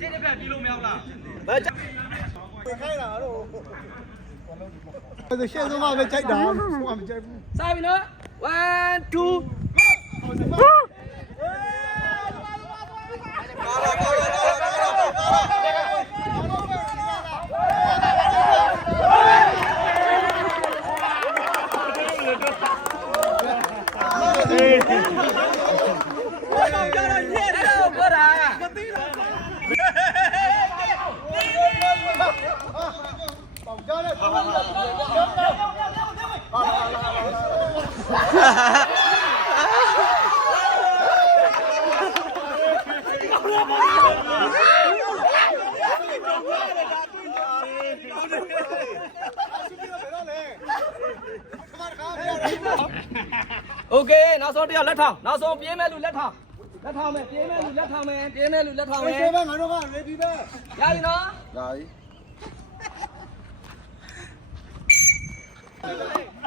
这边比路苗了。开哪喽？这个现实话没摘到，话没摘。下面呢 ，one two。OK， နောက်ဆုံးတရားလက်ထောင်နောက်ဆုံးပြင်းမဲ့လူလက်ထောင်လက်ထောင်မယ်ပြင်းမဲ့လူလက်ထောင်မယ်ပြင်းမဲ့လူလက်ထောင်မယ် 这边俺တို့က ready ပဲ ရပြီနော် လာပြီ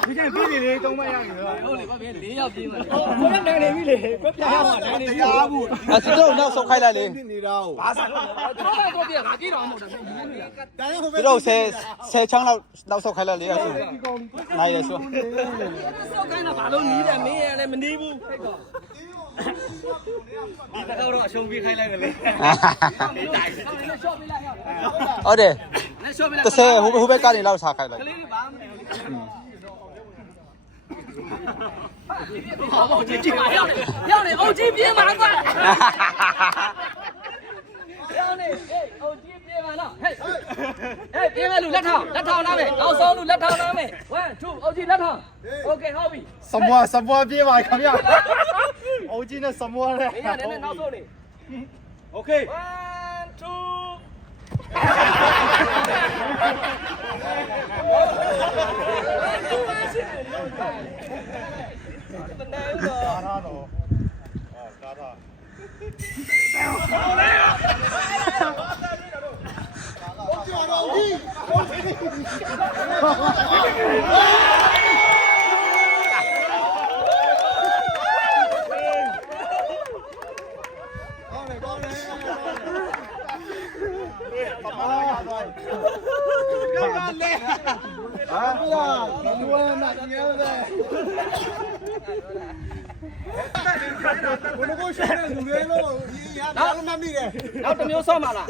ဒီကျပြည်နေ3မှတ်ရပြီဟုတ်လေဘာဖြစ်4ယောက်ပြေးမှာကိုယ်နိုင်နေပြီလေကိုယ်ပြန်ရမှာနိုင်နေပြီ အားဘူး စတော့နောက်ဆုံးခိုင်းလိုက်လေ နေတာဟုတ် ဘာစားလို့တော့ပြငါကြည့်တော့မဟုတ်ဘူးယူနေတာ တန်းဟိုဘ စတော့10ချောင်းလောက်နောက်ဆုံးခိုင်းလိုက်လေအဲ့ဆိုနိုင်ရဆို စောက်ခိုင်းတာဘာလို့နီးတယ်မင်းရလည်းမနီးဘူးဖိတ်တော့ဒီတစ်ခေါက်တော့အရှုံးပေးခိုင်းလိုက်တယ်လေနေတိုင်လက်ရှော့ပေးလိုက်ဟော ဟုတ်တယ် လက်ရှော့ပေးလိုက် 30ဟိုဘက်ကနေလောက်စားခိုင်းလိုက်က လေးတွေဘာမှမသိဘူး好不好？这把要你欧鸡别麻烦，要你欧鸡别麻烦，嘿，别买路လက်ထောင်拿没？နောက်ဆုံး路လက်ထောင်拿没？1 2欧鸡လက်ထောင် ，OK 好ပြီစမွာပြေးပါခင်ဗျာအိုကြီးနဲ့စမွာနဲ့ မင်းရတယ်နောက်ဆုံးလေ OK 1 2ကားတော့ကားတော့ဘယ်လိုကိုရှေ့နေလူတွေလို့ဒီရဘာလို့မမိလဲနောက်တစ်မျိုးဆော့မှာလား